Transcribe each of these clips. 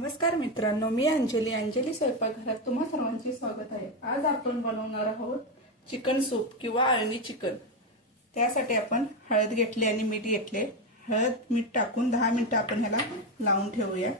नमस्कार मित्रांनो मी अंजली. अंजली स्वयंपाकघरात तुम्हा सर्वांचे स्वागत आहे. आज आपण बनवणार आहोत चिकन सूप किंवा अळणी चिकन. त्यासाठी आपण हळद घेतली आणि मीठ घेतले. हळद मीठ टाकून दहा मिनटं आपण ह्याला लावून ठेवूया.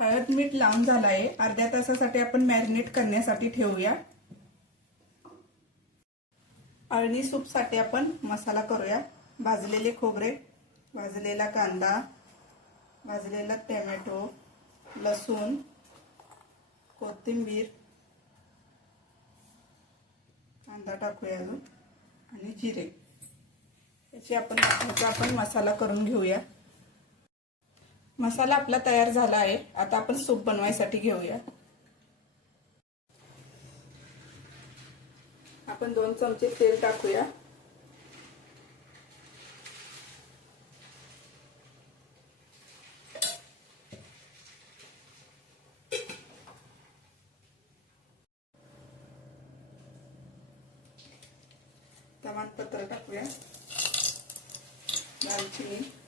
हळद मीठ लावून झालं आहे अर्ध्या तासासाठी आपण मॅरिनेट करण्यासाठी ठेवूया. अळणी सूपसाठी आपण मसाला करूया. भाजलेले खोबरे भाजलेला कांदा भाजलेला टॅमॅटो लसूण कोथिंबीर कांदा टाकूया अजून आणि जिरे. याची आपण आपण मसाला करून घेऊया. मसाला आपला तयार झाला आहे. आता आपण सूप बनवायसाठी घेऊया. आपण दोन चमचे तेल टाकूया. तमानपत्र टाकूया. दालचिनी.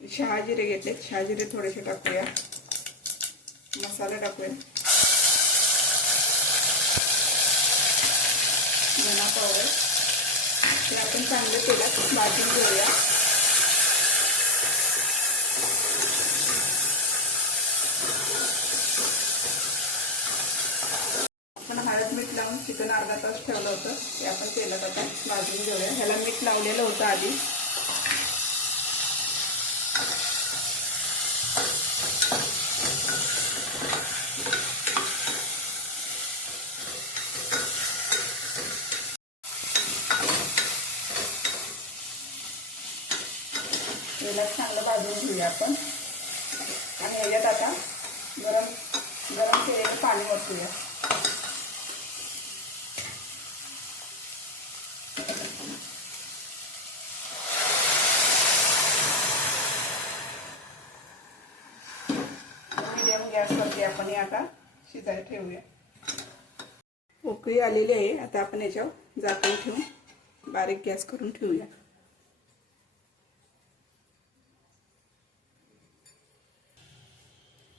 शहाजिरे घेतले. शहाजिरे थोडेसे टाकूया. मसाला टाकूया. धना पावडर. ते आपण चांगले तेलात भाजून घेऊया. आपण हळद मीठ लावून चिकन अर्धा तास ठेवलं होतं. ते आपण तेलात आता भाजून घेऊया. ह्याला मीठ लावलेलं होतं आधी. तेलात चांगलं भाजून घेऊया आपण. आणि ह्याच्यात आता गरम गरम केलेलं पाणी ओतूया मिडियम गॅसवरती आपण हे आता शिजायला ठेवूया. उकळी आलेली आहे. आता आपण याच्यावर झाकण ठेवून बारीक गॅस करून ठेवूया.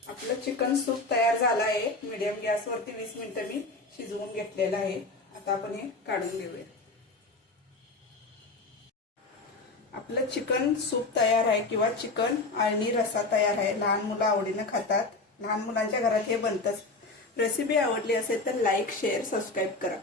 आपलं चिकन सूप तयार झालं आहे. मीडियम गॅसवरती वीस मिनिटं मी शिजवून घेतलेलं आहे. आता आपण हे काढून घेऊया आपलं चिकन सूप तयार आहे किंवा चिकन आळणी रसा तयार आहे. लहान मुलं आवडीनं खातात. लहान मुलांच्या घरात हे बनतंच. रेसिपी आवडली असेल तर लाईक शेअर सबस्क्राईब करा.